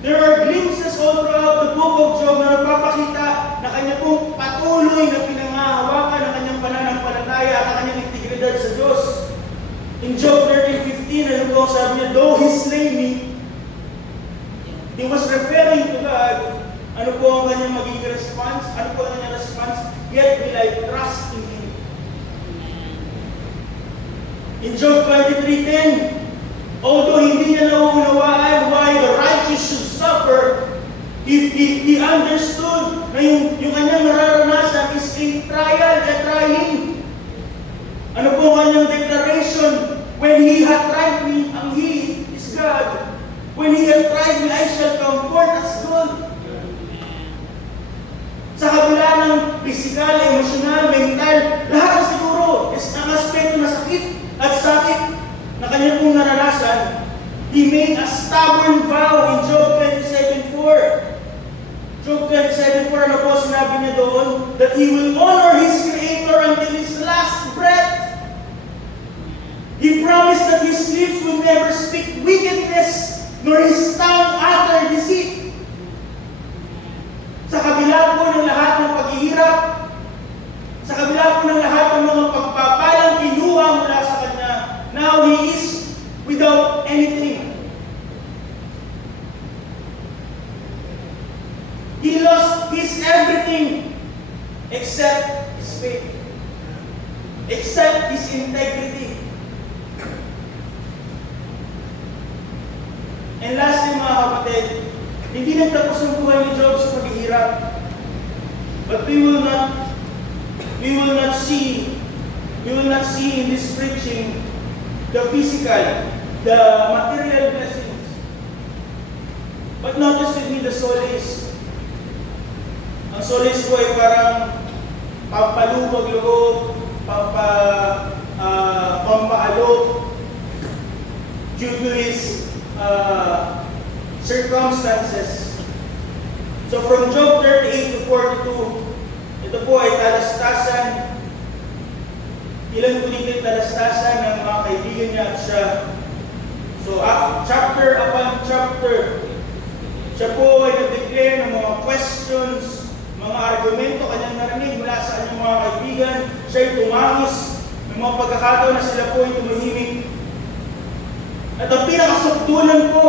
there are glimpses all throughout the book of Job na nagpapakita na kanya pong patuloy na pinangahawakan ang kanyang pananampalataya at ang kanyang integridad sa Diyos. In Job 13:15, ano po sabi niya, though he slay me, he was referring to God. Ano po ang kanyang magiging response? Ano po ang kanyang response? Yet will I trust in Him. In Job 23:10, although hindi niya nauunawaan why the righteous should suffer, he understood na yung kanyang nararanasan is a trial, a trying. Ano po ang kanyang declaration? When He hath tried me, ang He is God. When He hath tried me, I shall come forth as gold. Sa kabila ng physical, emotional, mental, lahat na siguro is ang aspeto na sakit at sakit na kanya pong naranasan, He made a stubborn vow in Job 27:4. Job 27:4, ano po sinabi niya doon? That he will honor his Creator until his last breath. He promised that his lips will never speak wickedness, nor his tongue utter deceit. Sa kabila po ng lahat ng paghihirap, sa kabila po ng lahat ng mga pagpapalang kinuha mula sa kanya, now he is without anything. He lost his everything except his faith. except his integrity. And lastly mga kapatid, hindi nagtapos ang buhay ni Job sa paghihirap. But we will not see in this preaching the physical, the material blessings. But notice with me the solace. Ang solace ko ay parang pampalubag loob, pampaalok due to his circumstances. So from Job 38 to 42, ito po ay talastasan. Ilan po dito yung talastasan ng mga kaibigan niya at siya. So chapter upon chapter, siya po ay nag-declare ng mga questions, mga argumento kanyang narinig mula sa kanyang mga kaibigan. Siya ay tumangis. May mga pagkakataon na sila po ay tumahimik. At ang pinakasukdulan po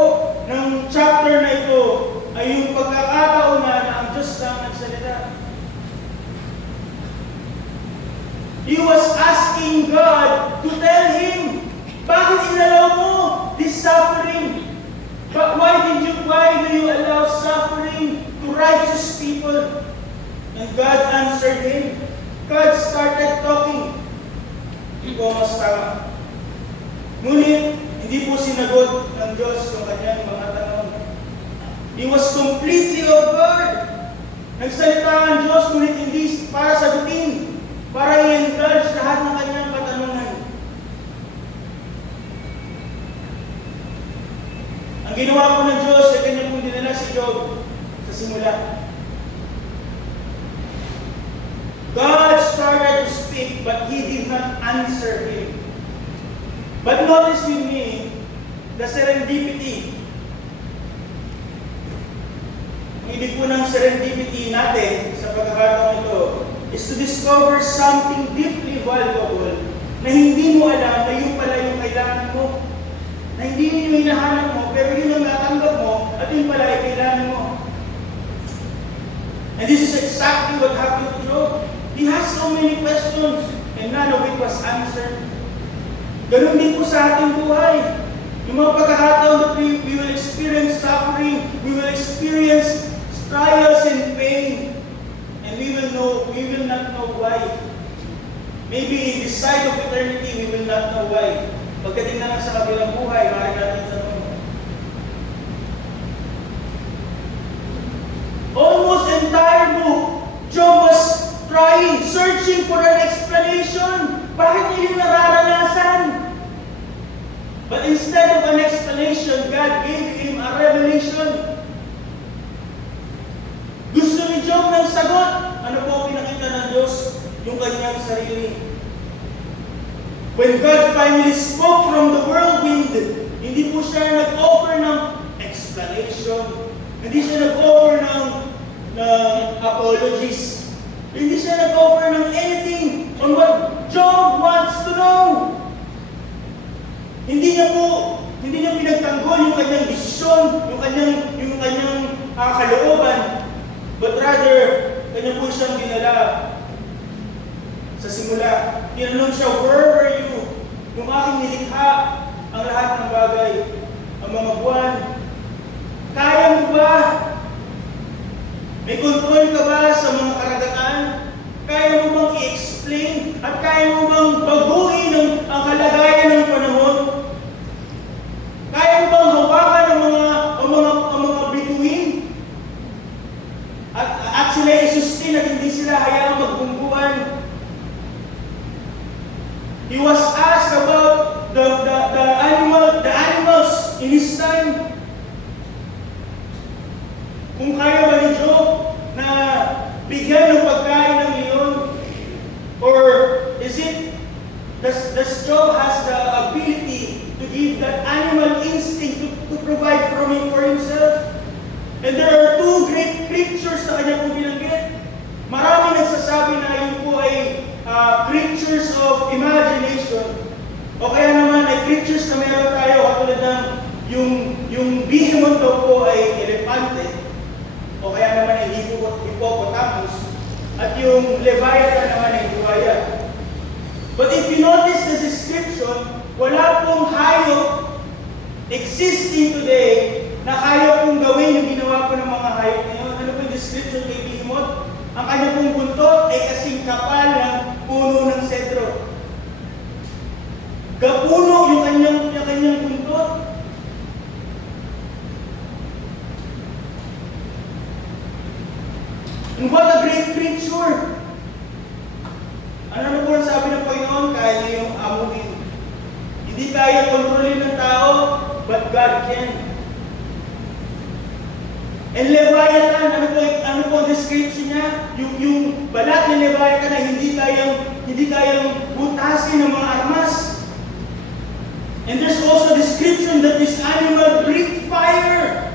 ng chapter na ito ay yung pagkakataon na ang Diyos lang nagsalita. He was asking God to tell him, bakit inalaw mo this suffering? But why do you allow suffering to righteous people? And God answered him. God started talking. Hindi ko mas tama. Ngunit, hindi po sinagot ng Diyos yung kanyang mga tanong. He was completely off guard. Nagsalita ang Diyos, ngunit hindi para sagutin, para i-indulge lahat ng kanyang katanungan. Ang ginawa po ng Diyos ay kanya pong dinala si Job sa simula. God started to speak, but He did not answer him. But notice with me the serendipity. Ang ibig po ng serendipity natin sa pagkakataon ito is to discover something deeply valuable na hindi mo alam na yun pala yung kailangan mo. Na hindi yun yung hinahanap mo, pero yun ang natanggap mo at yun pala ay kailangan mo. And this is exactly what happened to Job. He has so many questions and none of it was answered. Ganun din po sa ating buhay. Yung mga pagkakataon that we will experience suffering, we will experience trials and pain, and we will not know why. Maybe in this side of eternity, we will not know why. Pagdating na lang sa kabilang buhay, maaari natin tanong. Almost entire book, Job was trying, searching for an explanation. Bakit niya yung nararanasan? But instead of an explanation, God gave him a revelation. Gusto ni Job ng sagot. Ano po pinakita ng Diyos? Yung kanyang sarili. When God finally spoke from the whirlwind, hindi po siya nag-offer ng explanation. Hindi siya nag-offer ng apologies. Hindi siya nag-offer ng anything on what Job wants to know. Hindi niya pinagtanggol yung kanyang desisyon, yung kanyang kalooban, but rather, kanya po siyang dinala sa simula. Tinanong siya, where were you? Nung aking nilikha ang lahat ng bagay, ang mga buwan. Kaya mo ba? May control ka ba sa mga karagatan? Kaya mo bang i-explain? At kaya mo bang baguhin ang kalagayan ng panahon? Kaya mo bang hawakan ang mga bituin? At sila i-sustain at hindi sila hayaang magbungguan? He was asked about the animals in his time. Kung kaya ba ni Job na bigyan ng pagkain ng leon? Or is it, does Job has the ability to give that animal instinct to provide for himself? And there are two great creatures na kanya po binanggit. Marami nagsasabi na yun po ay creatures of imagination. O kaya naman ay creatures na meron tayo katulad ng yung behemoth daw po ay elepante. O kaya naman ay hippopotamus. At yung leviathan naman ay buhaya. But if you notice the description, wala pong hayop existing today na kaya pong gawin yung ginawa po ng mga hayop na yun. Ano po yung description kay Behemoth? Ang kanya pong buntot ay kasing kapal ng puno ng cedro. Gapuno yung kanyang buntot. And what a great creature! Ano na po ang sabi ng Panginoon? Kaya niya yung amunin. Hindi kaya kontrolin ng tao, but God can. And Leviathan, ano po ang description niya? Yung balat ni Leviathan na hindi kayang butasin ng mga armas. And there's also a description that this animal breathed fire.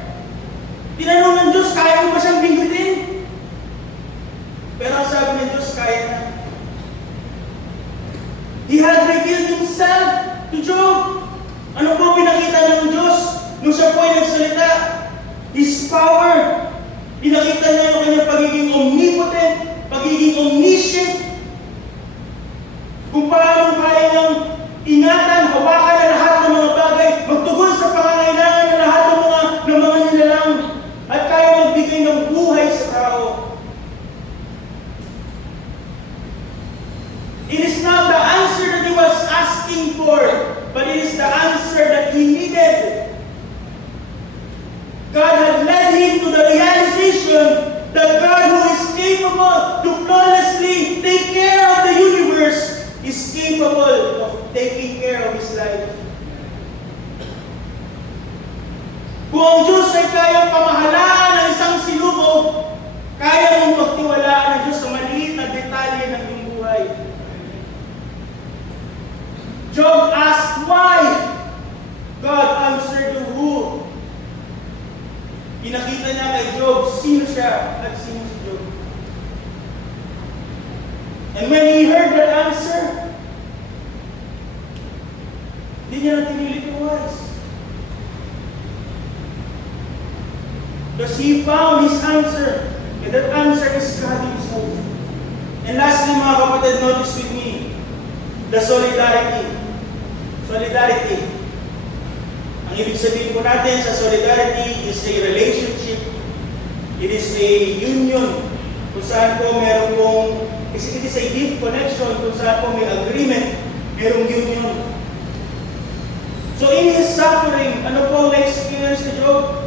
Tinanong ng Diyos, kaya mo ba siyang binggutin? Pero ang sabi ng Diyos, kaya na. He had revealed Himself to Job. Ano po pinakita ng Diyos nung siya po ay nagsalita? His power. Pinakita niya yung kanyang pagiging omnipotent, pagiging omniscient. Kung paano kaya niyang ingatan, hawakan na lahat ng mga bagay, magtugon sa pangangailangan ng lahat ng mga nilalang, at kaya magbigay ng buhay sa tao. It is not the answer that he was asking for, but it is the answer that he needed. God had led him to the realization that God, who is capable to flawlessly take care of the universe, is capable of taking care of his life. Kung ang Diyos ay kayang pamahalaan ng isang sinubog, kaya mong pagtiwalaan ng Diyos sa maliit na detalye ng iyong buhay. Job asked why. God answered the who. Pinakita niya kay Job sino siya at sino si Job. And when he heard that answer, hindi niya natinilit yung wise. Because he found his answer. And that answer is God Himself. And lastly, mga kapatid, notice with me the solidarity. Solidarity. Ang ibig sabihin po natin sa solidarity is a relationship. It is a union. Kung saan po meron pong, it is a deep connection. Kung saan po may agreement, merong union. So in his suffering, ano po ang experience ni Job?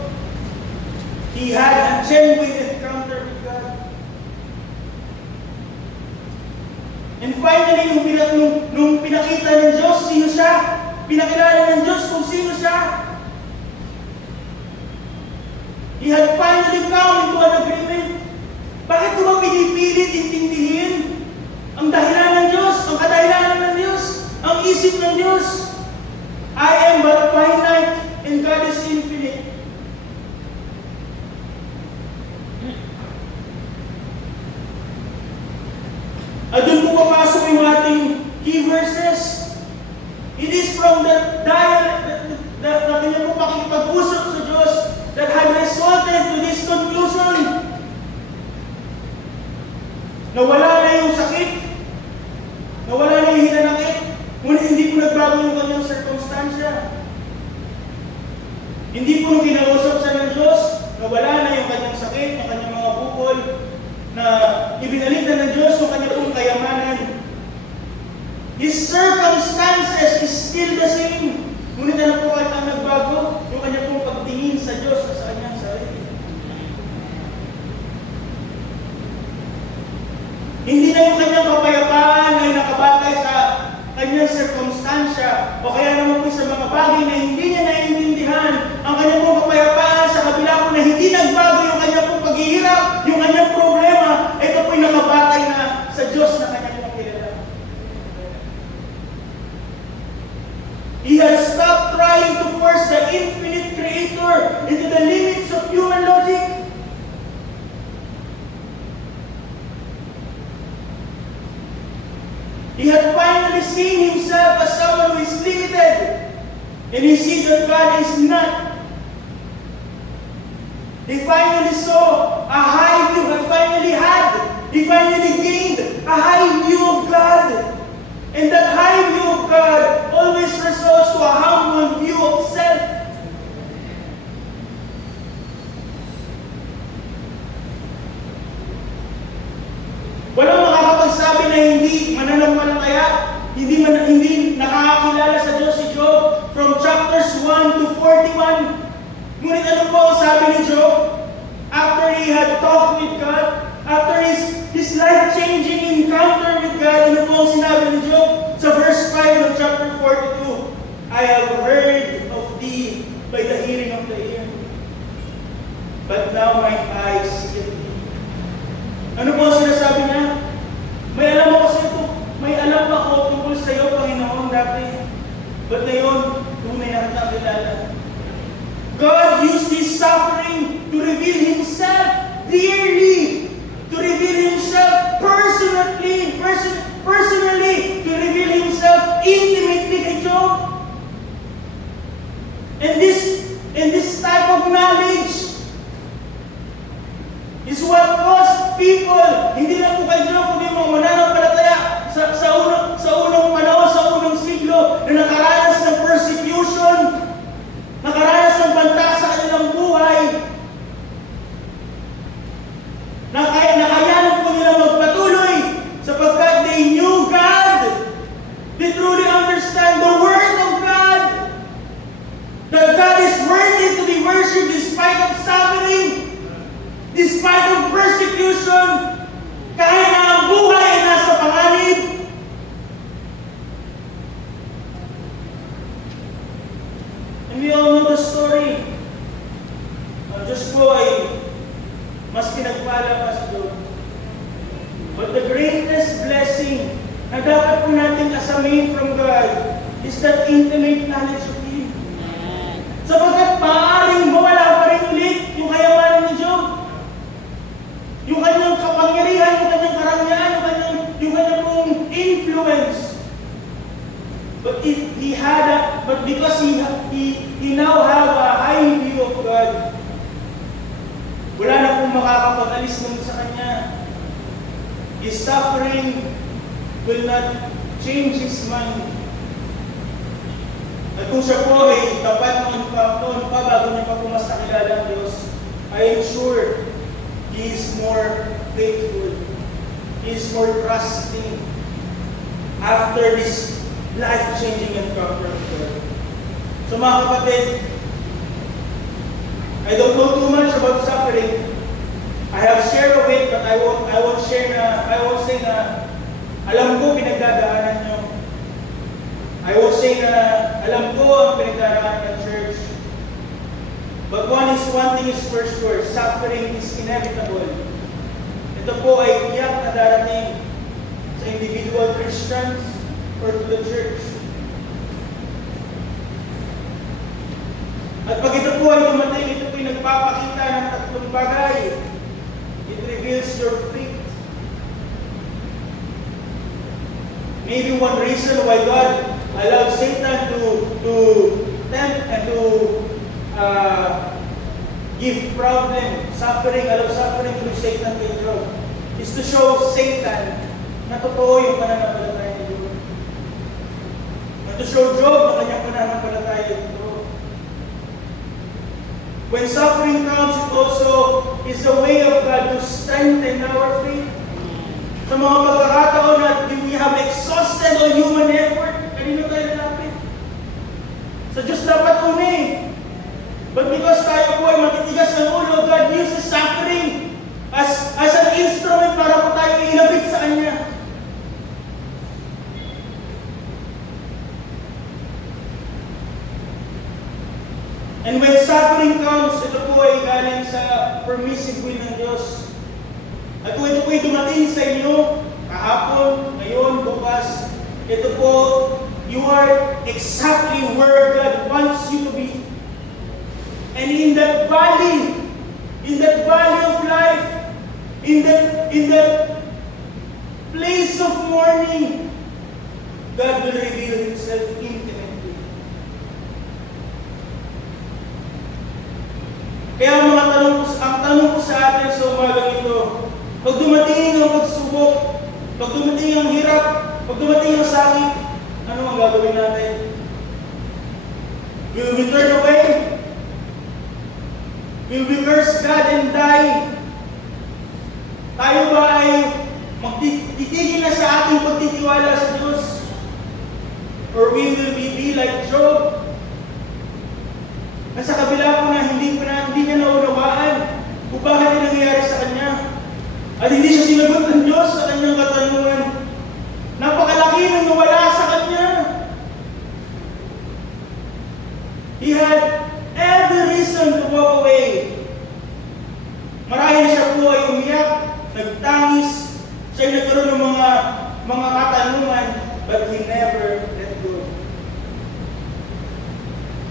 He had a genuine encounter with God. And finally, nung pinakita ng Diyos sino siya, pinakilala ng Diyos kung sino siya, he had finally come into an agreement. Bakit ko ba pinipilit intindihin ang dahilan ng Diyos, ang kadahilanan ng Diyos, ang isip ng Diyos? I am but finite and God is infinite. At doon po papasok yung ating key verses. It is from the dialogue na kanya po pakikipag-usap sa Diyos that had resulted to this conclusion. Nawala na yung sakit, nawala na yung hinanakit, ngunit hindi po nagbago yung kanyang circumstansya. Hindi po nung kinausap siya ng Diyos, nawala na yung kanyang sakit, yung kanyang mga bukol, na ibinalik na ng Diyos yung kanyang pong kayamanan. His circumstances is still the same. Ngunit ano po ang nagbago? Yung kanyang pong pagtingin sa Diyos at sa kanyang sarili. Hindi na yung kanyang kapayapaan ay nakabatay sa kanyang circumstansya o kaya naman po sa mga bagay na hindi niya naiintindihan. Ang kanyang pong kapayapaan sa kabila po na hindi nagbago yung kanyang pong paghihirap, yung kanyang problema, ito po'y nakabatay na sa Diyos na kanyang pong kilala. He has stopped trying to force the infinite Creator into the limits of human logic. He had finally seen himself as someone who is limited, and he sees that God is not. He finally saw a high view, he finally gained a high view of God. And that high view of God always results to a humble view of self. Walang makakapagsabi na hindi mananampalataya, hindi nakakakilala sa Diyos si Job from chapters 1 to 41. Ngunit ano po ang sabi ni Job? After he had talked with God, after his life-changing encounter with God, ano po ang sinabi ni Job? Sa verse 5 of chapter 42, I have heard of thee by the hearing of the ear, but now my eyes see thee. Ano po ang sinasabi niya? May alam ako tungkol sa iyo, Panginoon, dati. But ngayon, tunay na kita kilala. God used His suffering to reveal Himself dearly, to reveal Himself personally, to reveal Himself intimately kay Job. And this type of knowledge is what caused people, hindi lang po kay Job, kundi mga mananampalataya sa unang panahon, sa unang siglo, na nakaranas ng persecution, nakaranas ng banta sa kanilang buhay, nakayanan po nila magpatuloy sapagkat they knew God. They truly understand the Word of God, that God is worthy to be worshipped despite of suffering, despite of persecution, kahit na ang buhay ay nasa panganib. And we all know the story. Ang Diyos po ay mas pinagpala pa sa Diyos. But the greatest blessing na dapat po natin asamin from God is that intimate knowledge of Him. Sapagkat maaaring mawala pa rin ulit yung kayamanan ni Job. Yung kanyang kapangyarihan, yung kanyang karangyaan, yung kanyang pong influence. But because he now have a high view of God, wala na pong makakapag-alis nun sa kanya. His suffering will not change his mind. At kung siya po ay tapat noon pa bago niya pa po mas nakilala ang Diyos, I am sure he is more faithful. He is more trusting after this life-changing encounter with God. So mga kapatid, I don't know too much about suffering. I have shared of it, but I won't say na alam ko pinagdadaanan nyo. I won't say na alam ko ang pinagdadaanan ng church. But one thing is for sure, suffering is inevitable. Ito po ay tiyak na darating sa individual Christians or to the church. At pag ito po ay dumating, ito po ay nagpapakita ng tatlong bagay. It reveals your faith. Maybe one reason why God allowed Satan to tempt and to give problem, suffering, allow suffering to Satan kay Job, is to show Satan na totoo yung pananampalataya ni Job. And to show Job na kanyang pananampalataya ito. When suffering comes, it also is a way of God to strengthen our faith. Sa mga pagkakataon na we have exhausted all human effort, kanino tayo lalapit? Sa Diyos dapat uni. But because tayo po ay matitigas ng ulo, God uses suffering as an instrument para po tayo ilapit sa Kanya. And when suffering comes, ito po ay galing sa permissive will ng Diyos. At kung ito po ay dumating sa inyo, kahapon, ngayon, bukas, ito po, you are exactly where God wants you to be. And in that valley of life, in that place of mourning, God will reveal Himself intimately. Kaya ang tanong ko sa atin sa umagang ito, pag dumating ang pagsubok, pag dumating ang hirap, pag dumating ang sakit, Or we will be like Job, na sa kabila po na hindi niya naunawaan kung bakit yung nangyayari sa kanya. At hindi siya sinagot ng Diyos sa kanyang katanungan. Napakalaki ng nawala sa kanya. He had every reason to walk away. Marahil siya po ay umiyak, nagtangis, siya ay nagkaroon ng mga katanungan, but he never let go.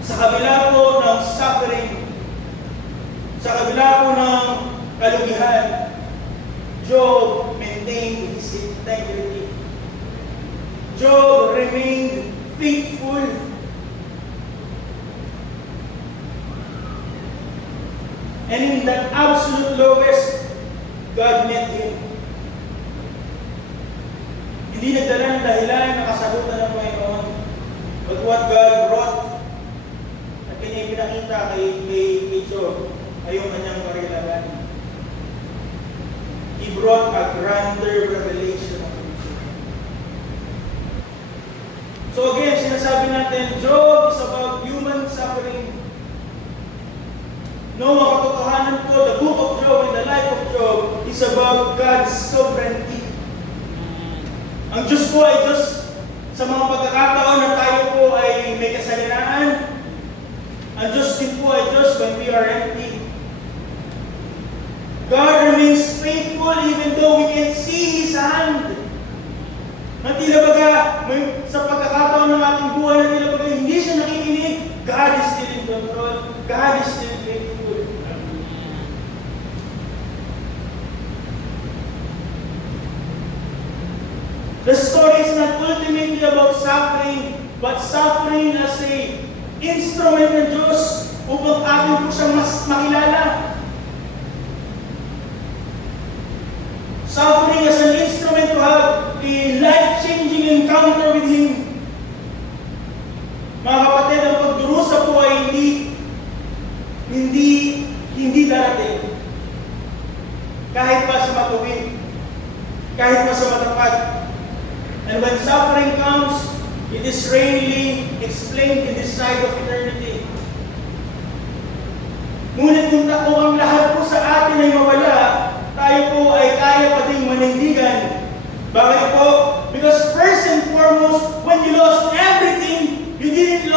Sa kabila po ng suffering, sa kabila po ng kalugihan, Job maintained his integrity. Job remained faithful. And in the absolute lowest, God met him. Hindi nagdala ng dahilan na kasagutan ng Panginoon. But what God brought, at kanya pinakita kay Job, ay yung kanyang karilagan. He brought a grander revelation of himself. So again, sinasabi natin, Job is about human suffering. No, ang katotohanan ko, the book of Job and the life of Job is about God's sovereignty. Ang Diyos po ay Diyos sa mga pagkakataon na tayo po ay may kasalinaan. Ang Diyos din po ay Diyos when we are empty. God remains faithful even though we can see His hand. Na tila baga, sa pagkakataon ng ating buhay na tila baga, hindi siya nakikinig. God is still in control. God is still faithful. The story is not ultimately about suffering, but suffering as a instrument ng Diyos upang atin po siyang mas makilala. Suffering as an instrument to have a life-changing encounter with Him. Mga kapatid, ang pagdurusa po ay hindi darating. Kahit pa sa matuwid, kahit pa sa matapat. And when suffering comes, it is rarely explained in this side of eternity. Ngunit kung ang lahat po sa atin ay mawala, tayo po ay kaya pa ding manindigan. Bakit po? Because first and foremost, when you lost everything, you didn't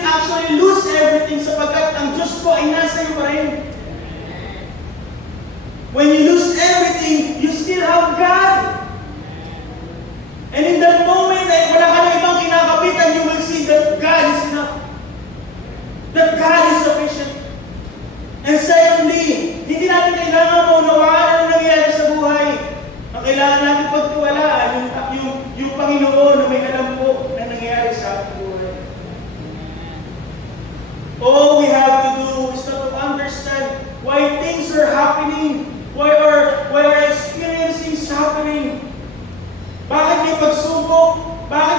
actually lose everything sapagkat ang Diyos po ay nasa iyo pa rin. When you lose everything, you still have God. And in that moment, ay wala ka na ibang kinakapitan, you will see that God is enough. That God is sufficient. And secondly, hindi natin kailangan maunawaan ang nangyayari sa buhay. Ang kailangan natin pagtiwalaan yung Panginoon na may alam po na nangyayari sa ating buhay. All we have to do is to understand why things are happening, why are experiencing suffering. Bakit may pagsubok? Bakit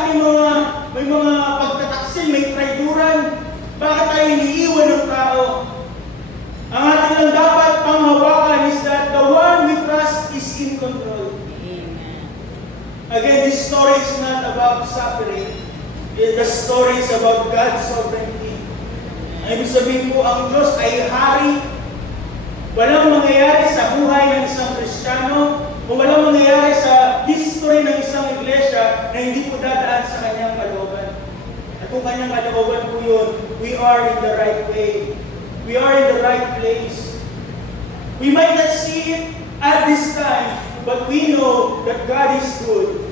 may mga pagtataksil, may traiduran? Bakit tayo iniiwan ng tao? Ang ating lang dapat panghawakan is that the one we trust is in control. Amen. Again, this story is not about suffering. The story is about God's sovereignty. Ang ibig sabihin po, ang Diyos ay hari. Walang mangyayari sa buhay ng isang Kristiyano o walang mangyayari sa history ng isang iglesia na hindi po dadaan sa kanyang kalooban. At kung kanyang kalooban po yun, we are in the right way. We are in the right place. We might not see it at this time, but we know that God is good.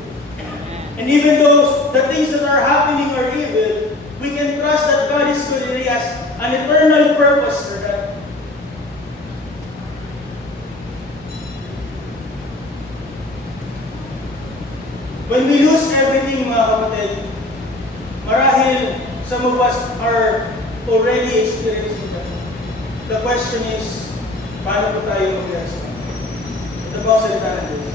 And even though the things that are happening are evil, we can trust that God is good and He has an eternal purpose for that. When we lose everything, mga kapatid, marahil some of us are already experiencing that. The question is, paano po tayo mag-react? Ito po ang salita ng Diyos.